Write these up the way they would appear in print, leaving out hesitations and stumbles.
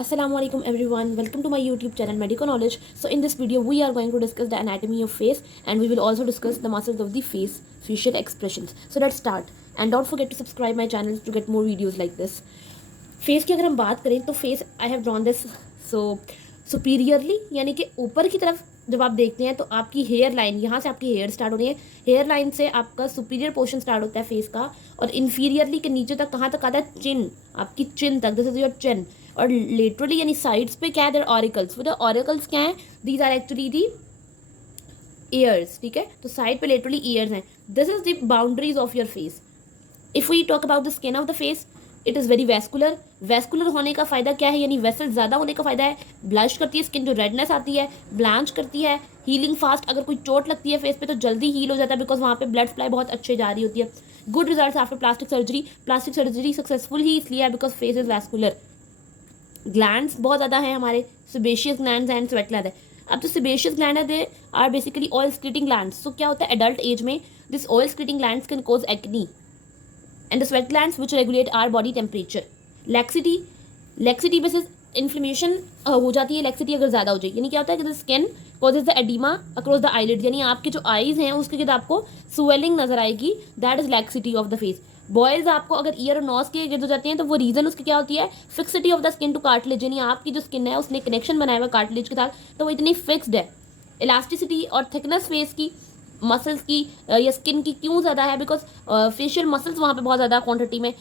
Assalamualaikum everyone, welcome to my YouTube channel Medical Knowledge. So in this video we are going to discuss the anatomy of face and we will also discuss the muscles of the face, facial expressions. So let's start and don't forget to subscribe my channel to get more videos like this. Face की अगर हम बात करें तो face I have drawn this so superiorly यानी कि ऊपर की तरफ जब आप देखते हैं तो आपकी हेयर लाइन, यहाँ से आपकी हेयर स्टार्ट हो रही है, हेयर लाइन से आपका सुपीरियर पोर्शन स्टार्ट होता है फेस का और इन्फीरियरली के नीचे तक कहाँ तक आता है, चिन, आपकी चिन तक, दिस इज योर चिन। और लेटरली यानी साइड्स पे क्या है, देयर ऑरिकल्स। वो ऑरिकल्स क्या है, these are actually the ears, ठीक है। तो साइड पे लेटरली ईयर्स हैं, this is the boundaries of your face. If we talk about the skin of the face, it is very vascular. Vascular होने का फ़ायदा क्या है, यानी वेसल ज़्यादा होने का फ़ायदा है, ब्लश करती है स्किन, जो रेडनेस आती है ब्लांच करती है, हीलिंग फास्ट, अगर कोई चोट लगती है फेस पे तो जल्दी हील हो जाता है बिकॉज वहाँ पे ब्लड सप्लाई बहुत अच्छे जा रही होती है। Good result after plastic surgery, plastic surgery successful ही इसलिए है because face is vascular. Glands बहुत ज़्यादा है हमारे, sebaceous glands and sweat gland है। अब जो सेबेशियस ग्लैंड है they are basically oil secreting glands. So क्या होता है एडल्ट एज में, this oil secreting glands can cause acne and the sweat glands which regulate our body temperature. Laxity basis inflammation हो जाती है, laxity अगर ज़्यादा हो जाए यानी क्या होता है कि skin causes the edema across the eyelids, यानी आपके जो आईज हैं उसके गिर्द आपको स्वेलिंग नजर आएगी, that is laxity of the face. Boils आपको अगर ईयर और नोज के गिर्द हो जाते हैं तो वो रीजन उसकी क्या होती है, fixity of the skin two cartilage, यानी आपकी जो स्किन है उसने कनेक्शन बनाया हुआ कार्टिलेज के साथ तो वो इतनी फिक्स्ड है। इलास्टिसिटी और थिकनेस फेस की, मसल्स की या स्किन की क्यों ज़्यादा है, बिकॉज फेशियल मसल्स वहाँ पे बहुत ज़्यादा क्वांटिटी में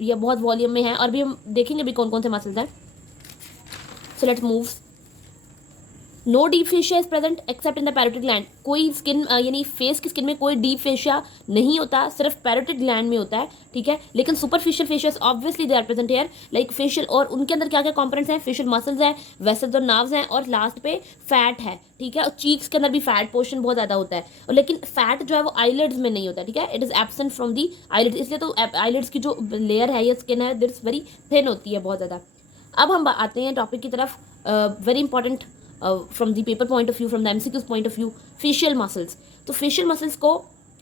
या बहुत वॉल्यूम में है, और भी हम देखेंगे भी कौन कौन से मसल्स हैं। So let's move. No deep fascia is present except in the parotid gland. कोई स्किन यानी फेस की स्किन में कोई डीप फेशिया नहीं होता, सिर्फ पैरोटिड ग्लैंड में होता है, ठीक है। लेकिन superficial fascias obviously they are present here, like facial, और उनके अंदर क्या क्या कंपोनेंट्स हैं, फेशियल मसल्स हैं, वेसल्स और नर्व्स हैं, और लास्ट पे फैट है, ठीक है। और चीक्स के अंदर भी फैट पोर्शन बहुत ज़्यादा होता है, और लेकिन फैट जो है वो आईलिड्स में नहीं होता, ठीक है। It is absent from the eyelids, इसलिए तो आईलिड्स की जो लेयर है या स्किन है दिट्स वेरी थिन होती है बहुत ज़्यादा। अब हम आते हैं टॉपिक की तरफ, very important from the paper point of view, from the MCQs point of view, facial muscles. तो फेशियल मसल्स को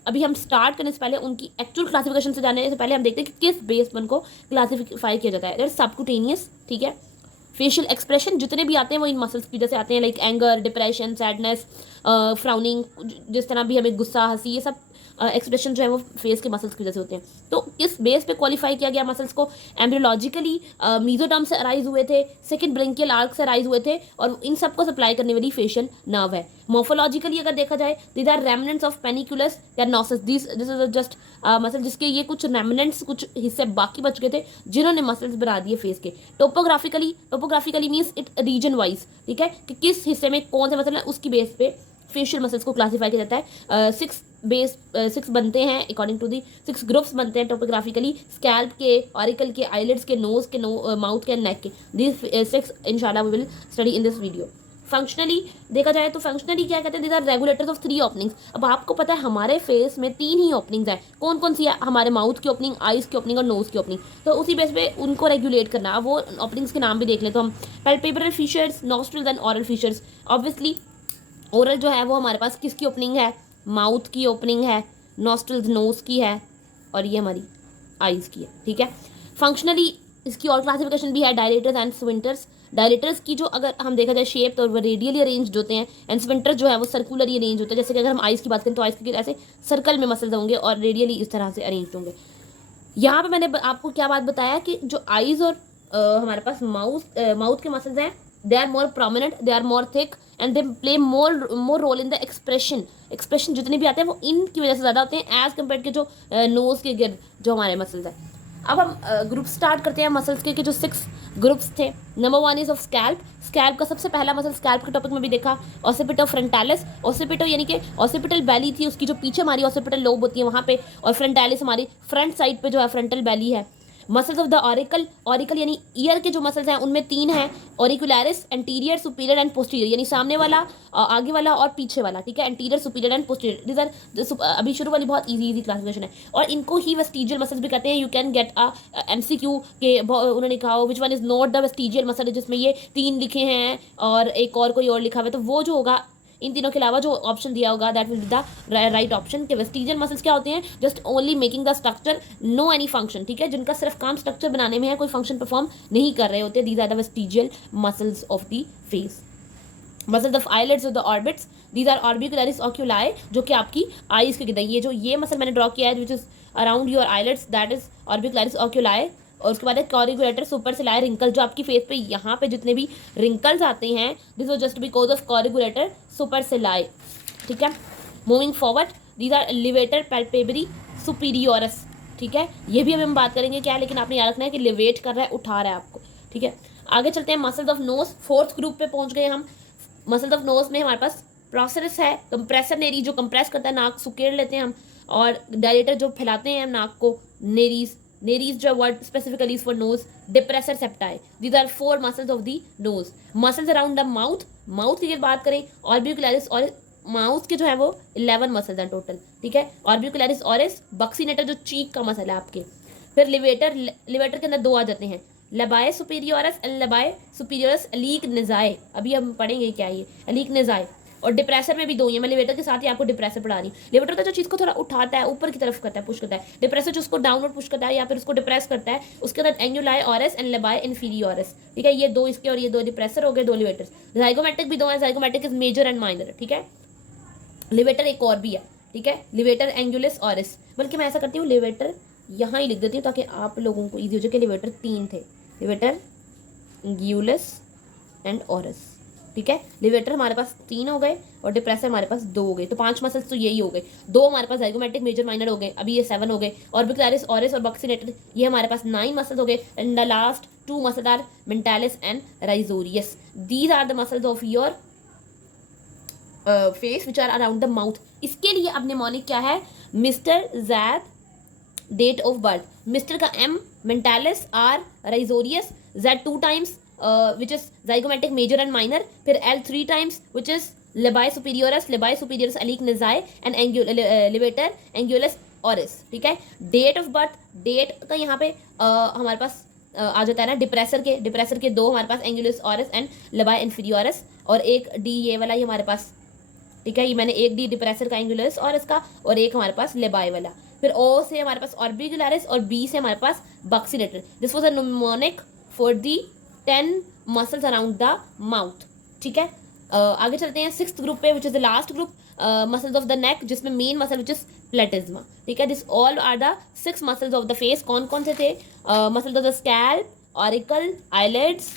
अभी हम स्टार्ट करने से पहले उनकी एक्चुअल क्लासिफिकेशन से जाने से पहले हम देखते हैं कि किस बेस पर उनको क्लासिफाई किया जाता है। सबक्यूटेनियस, ठीक है। फेशियल एक्सप्रेशन जितने भी आते हैं वो इन मसल्स की वजह से आते हैं, like anger, depression, sadness, frowning, जिस तरह भी हमें गुस्सा, हंसी, ये सब एक्सप्रेशन जो है वो फेस के मसल्स की वजह से होते हैं। तो किस बेस पे क्वालिफाई किया गया मसल्स को, एम्ब्रियोलॉजिकली मीजोडर्म से अराइज हुए थे, सेकंड ब्रेंकियल आर्क से अराइज हुए थे, और इन सबको सप्लाई करने वाली फेशियल नर्व है। मोर्फोलॉजिकली अगर देखा जाए, दीज आर रेमनेंट्स ऑफ पेनिकुलस या नॉसिस, दिस इज जस्ट मसल जिसके ये कुछ रेमनेंट्स, कुछ हिस्से बाकी बच गए थे जिन्होंने मसल्स बना दिए फेस के। Topographically means it region wise, ठीक है, कि किस हिस्से में कौन से मसल है उसकी बेस पे फेशियल मसल्स को क्लासीफाई किया जाता है। सिक्स बनते हैं, अकॉर्डिंग टू दी 6 ग्रुप्स बनते हैं टोपोग्राफिकली, स्कैल्प के, ऑरिकल के, आईलिड्स के, नोज के, माउथ के, नेक के। दिस 6 इंशाल्लाह we will study in this video. Functionally देखा जाए तो फंक्शनली क्या कहते हैं, these are regulators of 3 openings. अब आपको पता है हमारे फेस में 3 ही ओपनिंग्स हैं, कौन कौन सी है, हमारे माउथ की ओपनिंग, आइज की ओपनिंग और नोज की ओपनिंग। तो उसी बेस पे उनको रेगुलेट करना। अब वो ओपनिंग्स के नाम भी देख लें तो हम, palpebral features, nostrils and aural features. Obviously oral जो है वो हमारे पास किसकी ओपनिंग है, माउथ की ओपनिंग है, नॉस्ट्रल्स नोज की है, और ये हमारी आइज़ की है, ठीक है। फंक्शनली इसकी और क्लासिफिकेशन भी है, डायलेटर्स एंड स्विंटर्स। डायलेटर्स की जो अगर हम देखा जाए शेप तो वो रेडियली अरेंज्ड होते हैं, एंड स्विंटर्स जो है वो सर्कुलरली अरेंज होते हैं। जैसे कि अगर हम आइज़ की बात करें तो आइज़ के ऐसे सर्कल में मसल्स होंगे और रेडियली इस तरह से अरेंज होंगे। यहाँ पे मैंने आपको क्या बात बताया कि जो आइज़ और हमारे पास माउथ के मसल्स हैं, they are more prominent, they are more thick and they play more role in the expression जितने भी आते हैं वो इनकी वजह से ज़्यादा होते हैं एज कम्पेयर के जो नोज़ के गिर्द जो हमारे मसल्स हैं। अब हम ग्रुप स्टार्ट करते हैं मसल्स के जो 6 ग्रुप्स थे। Number 1 is of scalp. Scalp का सबसे पहला मसल, स्कैल्प के टॉपिक में भी देखा, ऑसिपिटो फ्रंटालिस। ऑसिपिटो यानी कि ऑसिपिटल बैली थी, उसकी जो पीछे हमारी ऑसिपिटल लोब होती है वहाँ पे, और फ्रंटालिस हमारी फ्रंट साइड पे जो है फ्रंटल बैली है। मसल्स ऑफ द ऑरिकल यानी ईयर के जो मसल्स हैं उनमें 3 हैं, ऑरिकुलरिस, एंटीरियर, सुपीरियर एंड पोस्टीरियर, यानी सामने वाला, आगे वाला और पीछे वाला, ठीक है। Anterior, superior and posterior, these are अभी शुरू वाली बहुत इजी क्लासिफिकेशन है, और इनको ही वेस्टिजियल मसल्स भी कहते हैं। You can get a MCQ के उन्होंने कहा which one is not the vestigial muscle, जिसमें ये 3 लिखे हैं और एक और कोई और लिखा हुआ है, तो वो जो होगा इन तीनों के अलावा जो ऑप्शन दिया होगा that will be the right option. के वेस्टिजियल मसल्स क्या होते हैं? Just only making the structure, no any function, ठीक है, जिनका सिर्फ काम स्ट्रक्चर बनाने में है, कोई फंक्शन परफॉर्म नहीं कर रहे होते। These are the vestigial muscles of the face. Muscles of eyelids और the orbits, these are orbicularis oculi, जो कि आपकी आईज के गिरते हैं। ये मसल मैंने ड्रॉ किया है which is around your eyelids, that is orbicularis oculi. और उसके बाद है कॉरिगुलेटर सुपरसिलाई रिंकल, जो आपकी फेस पे यहाँ पे जितने भी रिंकल्स आते हैं this was just because of corrugator supercilii, ठीक है। Moving forward, these are levator palpebrae superioris, ठीक है, ये भी अभी हम बात करेंगे क्या है, लेकिन आपने याद रखना है कि लिवेट कर रहा है, उठा रहा है आपको, ठीक है। आगे चलते हैं muscles of nose, fourth group पे पहुंच गए हम। मसल्स ऑफ नोज में हमारे पास प्रोसेस है, कंप्रेसर नेरी जो कंप्रेस करता है, नाक सुकेड़ लेते हैं हम, और डायलेटर जो फैलाते हैं नाक को, नेरीज, नेरीज जो word specifically for nose, depressor septi, these are 4 muscles of the nose. Muscles around the mouth, mouth की बात करें ऑर्बिकुलरिस और माउथ के जो है वो 11 मसल्स हैं टोटल, ठीक है। ऑर्बिकुलरिस ऑरिस, बक्सीनेटर जो चीक का मसल है आपके। फिर लिवेटर, लिवेटर के अंदर 2 आ जाते हैं, लबाए सुपीरियोरस एंड लबाए सुपीरियोरस अलीक निजाए, अभी हम पढ़ेंगे क्या ये अलीक निजाए। और डिप्रेसर में भी 2 ही है, मैं लिवेटर के साथ ही आपको डिप्रेसर पढ़ा रही हूँ। लिवेटर तो जो चीज़ को थोड़ा उठाता है, ऊपर की तरफ करता है, पुश करता है। डिप्रेसर जो उसको डाउनवर्ड पुश करता है या फिर उसको डिप्रेस करता है, उसके अंदर एंगुलाई ऑरस एंड लबाए इन्फीरियोरस, ठीक है। ये 2 इसके और ये 2 डिप्रेसर हो गए, 2 लिवेटर्स। जाइगोमेट्रिक भी 2 है, जाइगोमेट्रिक इज मेजर एंड माइनर, ठीक है। लिवेटर एक और भी है, ठीक है, लिवेटर एंगुलस ऑरस, बल्कि मैं ऐसा करती हूँ लिवेटर यहाँ ही लिख देती हूँ ताकि आप लोगों को ईजी हो जाए कि लिवेटर 3 थे, लिवेटर एंगुलस एंड ऑरस, ठीक है। लिवेटर हमारे पास 3 हो गए और डिप्रेसर हमारे पास 2 हो गए, तो 5 मसल्स तो यही हो गए। 2 हमारे पास जाइगोमेट्रिक मेजर माइनर हो गए, अभी ये 7 हो गए। ऑर्बिकुलरिस ऑरिस और बक्सीनेटर ये हमारे पास 9 मसल्स हो गए। And the last 2 muscles are mentalis and risorius, these are the muscles of your face which are around the mouth. इसके लिए अब निमोनिक क्या है? Mister Zaid, date of birth, mister का M, mentalis R, risorius Z 2 times which is zygomatic major and minor, फिर L 3 times which is lebae superiorus alaeque nasi and levator anguli oris, ठीक है। Date of birth, date का यहाँ पे हमारे पास आ जाता है ना डिप्रेसर के 2 हमारे पास एंगुलस ऑरिस एंड लेबाए इन्फीरियोरस, और एक D ये वाला ही हमारे पास, ठीक है। ये मैंने एक D डिप्रेसर का एंगुलस और इसका, और एक हमारे पास लेबाए वाला। फिर O से हमारे पास ऑर्बिकुलरिस और B से हमारे पास buccinator. This was a mnemonic for the 10 muscles around the mouth, ठीक है। आगे चलते हैं 6th ग्रुप पे which is the last group, muscles of the neck, जिसमें main muscle which is platysma, ठीक है। This all are the 6 muscles of the face. कौन कौन से थे? Muscles of the scalp, auricle, eyelids,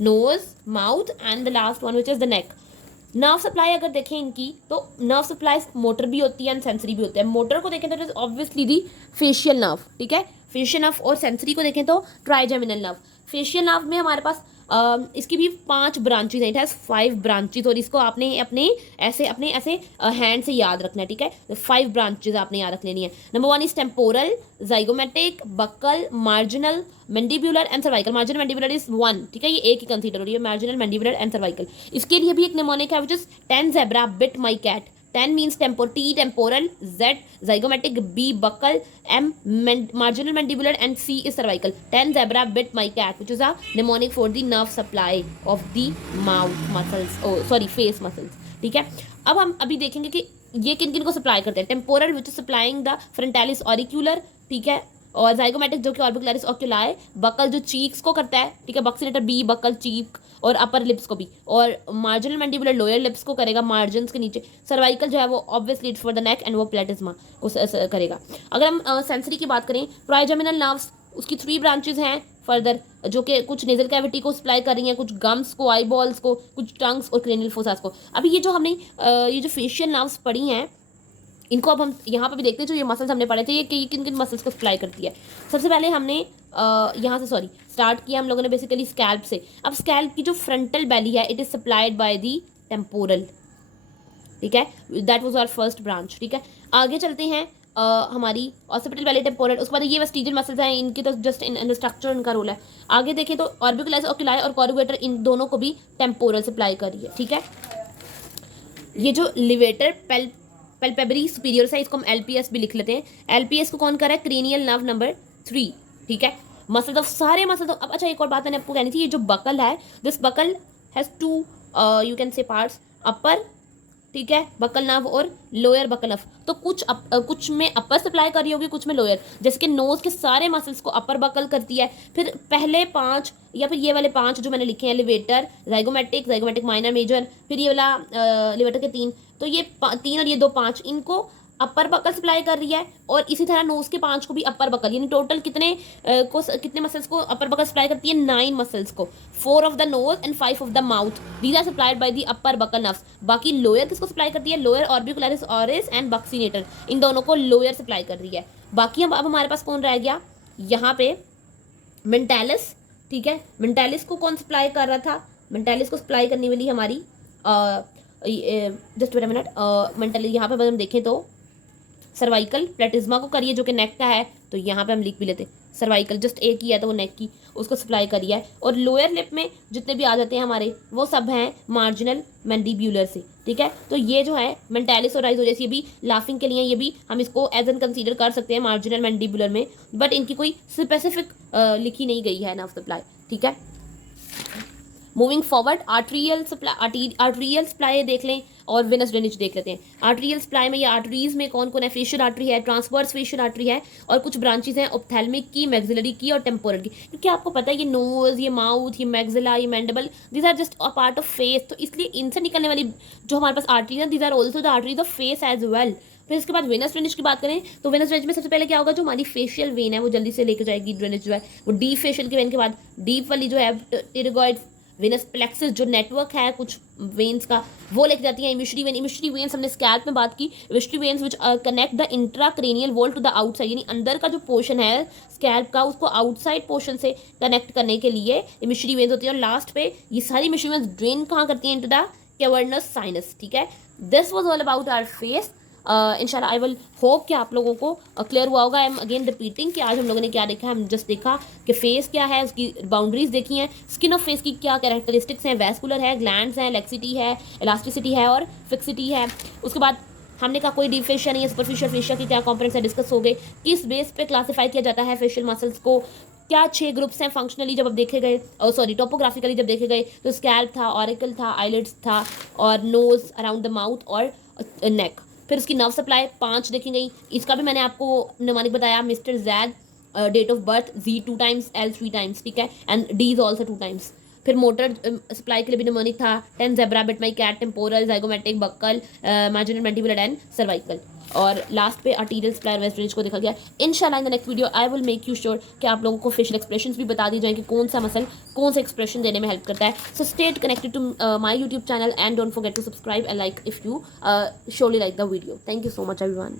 nose, mouth and the last one which is the neck. Nerve supply अगर देखें इनकी, तो नर्व सप्लाई मोटर भी होती है एंड सेंसरी भी होती है। मोटर को देखें तो it is obviously the facial nerve, ठीक है, फेशियल नर्व। और सेंसरी को देखें तो ट्राइजेमिनल नर्व। फेशियल नर्व में हमारे पास इसकी भी 5 ब्रांचेज हैं, इट हैज़ 5 ब्रांचेज, और इसको आपने अपने ऐसे हैंड से याद रखना है, ठीक है। 5 ब्रांचेज आपने याद रख लेनी है। Number 1 is temporal, zygomatic, buccal, marginal, mandibular and cervical. Marginal mandibular is 1, ठीक है, ये एक ही कंसीडर हो रही है, मार्जिनल मैंडिबुलर एंड सर्वाइकल। इसके लिए भी एक निमोनिक है which is 10 zebra bit my cat. 10 means T temporal, Z zygomatic, B buccal, M marginal mandibular and C is cervical. 10 zebra bit my cat, which is a mnemonic for the nerve supply of the mouth muscles, face muscles, ठीक है। अब हम अभी देखेंगे कि ये किन किन को सप्लाई करते हैं। Temporal which is supplying the frontalis auricular, ठीक है, और जाइगोमेटिक जो कि ऑर्बिकुलरिस ऑक्यूलाई, बकल जो चीक्स को करता है, ठीक है, बक्सीनेटर B बकल चीक और अपर लिप्स को भी, और मार्जिनल मैंडिबुलर लोअर लिप्स को करेगा मार्जिन्स के नीचे। सर्वाइकल जो है वो obviously it's for the neck and वो प्लेटिज्मा को करेगा। अगर हम सेंसरी की बात करें, ट्राइजेमिनल नर्व्स, उसकी 3 ब्रांचेज हैं फर्दर, जो कि कुछ नेजल कैविटी को सप्लाई कर रही हैं, कुछ गम्स को, आई बॉल्स को, कुछ टंग्स और क्रेनियल फोसास को। अभी ये जो हमने ये जो फेशियल नर्व्स पढ़ी हैं, इनको अब हम यहाँ पे भी देखते हैं। जो ये मसल्स हमने पढ़े थे, ये किन किन मसल्स को सप्लाई करती है। सबसे पहले हमने यहाँ से स्टार्ट किया हम लोगों ने बेसिकली स्कैल्प से। अब स्कैल्प की जो फ्रंटल बैली है, it is supplied by the temporal, ठीक है, that was our first branch, ठीक है। आगे चलते हैं हमारी ऑसिपिटल बैली, टेम्पोरल, उसके बाद ये वेस्टिजियल मसल्स हैं, इनकी तो जस्ट इन स्ट्रक्चर इनका रोल है। आगे देखें तो ऑर्बिकुलरिस ऑक्यूलाई और कॉर्रुगेटर, इन दोनों को भी टेम्पोरल सप्लाई कर रही है, ठीक है। ये जो लिवेटर पैल्पेब्री सुपीरियर है, इसको हम LPS भी लिख लेते हैं। LPS को कौन कर रहा है? क्रेनियल नर्व नंबर 3, ठीक है। मसल्स ऑफ सारे मसल्स। अब अच्छा, एक और बात मैंने आपको कहनी थी, ये जो बकल है, this buccal has 2 you can say parts, upper, ठीक है, बकल नर्व और लोअर बकल नर्व। तो कुछ में अपर सप्लाई कर रही होगी, कुछ में लोअर। जैसे कि नोज के सारे मसल्स को अपर बकल करती है। फिर पहले 5 या फिर ये वाले 5 जो मैंने लिखे हैं, एलिवेटर, जाइगोमेटिक माइनर मेजर, फिर ये वाला एलिवेटर के 3, तो ये 3 और ये 2 5 इनको अपर बकल सप्लाई कर रही है। और इसी तरह नोज के 5 को भी अपर बकल, यानी टोटल कितने मसल्स को अपर बकल सप्लाई करती है, 9 मसल्स को, 4 of the nose and 5 of the mouth, these are supplied by the upper buccal nerves. बाकी लोअर किसको सप्लाई करती है, lower orbicularis oris and buccinator, इन दोनों को लोअर सप्लाई कर रही है। बाकी अब हमारे पास कौन रह गया यहाँ पे, मेंटालिस, ठीक है। मेंटालिस को कौन सप्लाई कर रहा था, मेंटालिस को सप्लाई करने वाली हमारी just wait a minute, mentalis यहाँ पे अगर हम देखें तो सर्वाइकल प्लेटिज्मा को करिए, जो कि नेक का है, तो यहाँ पे हम लिख भी लेते सर्वाइकल, जस्ट एक ही है तो वो नेक की, उसको सप्लाई करी है। और लोअर लिप में जितने भी आ जाते हैं हमारे, वो सब हैं मार्जिनल मैंडिब्यूलर से, ठीक है। तो ये जो है मेंटालिस और राइजोजेस, ये भी लाफिंग के लिए, ये भी हम इसको एज एन कंसीडर कर सकते हैं मार्जिनल मैंडिब्यूलर में, बट इनकी कोई स्पेसिफिक लिखी नहीं गई है नर्व सप्लाई, ठीक है। मूविंग फॉरवर्ड, आर्ट्रियल सप्लाई देख लें और वेनस ड्रेनेज देख लेते हैं। आर्ट्रियल सप्लाई में ये आर्टरीज में कौन कौन है, फेशियल आर्टरी है, ट्रांसवर्स फेशियल आर्टरी है, और कुछ ब्रांचेज हैं ऑप्थेल्मिक की, मैग्जिलरी की और टेम्पोरल की। क्योंकि आपको पता है ये नोज, ये माउथ, ये मैग्जिला, ये mandible, these are just a part of face, तो इसलिए इनसे निकलने वाली जो हमारे पास आर्टरीज हैं, these are also the arteries of face as well. फिर इसके बाद वेनस ड्रेनेज की बात करें तो वेनस ड्रेनेज में सबसे पहले क्या होगा, जो हमारी फेशियल वेन है वो जल्दी से लेकर जाएगी ड्रेनेज जो है वो डीप फेशियल की वेन के बाद डीप वाली जो है टिरोगॉइड वेनस प्लेक्सिस जो नेटवर्क है कुछ वेन्स का, वो लेके जाती है इमिशरी वेन। इमिशरी वेन्स हमने स्कैल्प में बात की, emissary veins which connect the intracranial wall to the outside, यानी अंदर का जो पोर्शन है स्कैल्प का उसको आउटसाइड पोर्शन से कनेक्ट करने के लिए इमिशरी वेन्स होती है। और लास्ट पे ये सारी इमिशरी वेन्स ड्रेन कहाँ करती हैं, इनटू द कैवर्नस साइनस, ठीक है। This was all about our face. इंशाल्लाह आई विल होप कि आप लोगों को क्लियर हुआ होगा। आई एम अगेन रिपीटिंग कि आज हम लोगों ने क्या देखा, हम जस्ट देखा कि फेस क्या है, उसकी बाउंड्रीज देखी हैं, स्किन ऑफ फेस की क्या कैरेक्टरिस्टिक्स हैं, वैस्कुलर है, ग्लैंड्स हैं, लेक्सिटी है, इलास्टिसिटी है और फिक्सिटी है। उसके बाद हमने कहा कोई डीप फेशिया नहीं है, सुपरफिशियल फेशिया की क्या कॉम्पोनेंट्स है डिस्कस हो गए, किस बेस पे क्लासीफाई किया जाता है फेशियल मसल्स को, क्या 6 ग्रुप्स हैं फंक्शनली जब अब देखे गए, और सॉरी टोपोग्राफिकली जब देखे गए तो स्कैल्प था, ऑरिकल था, आईलिड्स था और नोज अराउंड द माउथ और नेक। फिर उसकी नर्व सप्लाई 5 देखी गई, इसका भी मैंने आपको निमानिक बताया, mister Zaid, date of birth Z 2 times, L 3 times, ठीक है, and D is also 2 times। फिर मोटर सप्लाई के लिए भी निमोनिक था, 10 zebra, bit my cat, temporal, zygomatic, buccal, marginal mandibular and cervical. और लास्ट पे आर्टीरियल सप्लाई वेस्ट रेंज को देखा गया। इंशाल्लाह in the next video I will make you sure कि आप लोगों को फेशियल एक्सप्रेशंस भी बता दी जाए कि कौन सा मसल कौन सा एक्सप्रेशन देने में हेल्प करता है। So stay connected to my YouTube channel and don't forget to subscribe and like if you surely like the video. Thank you so much everyone.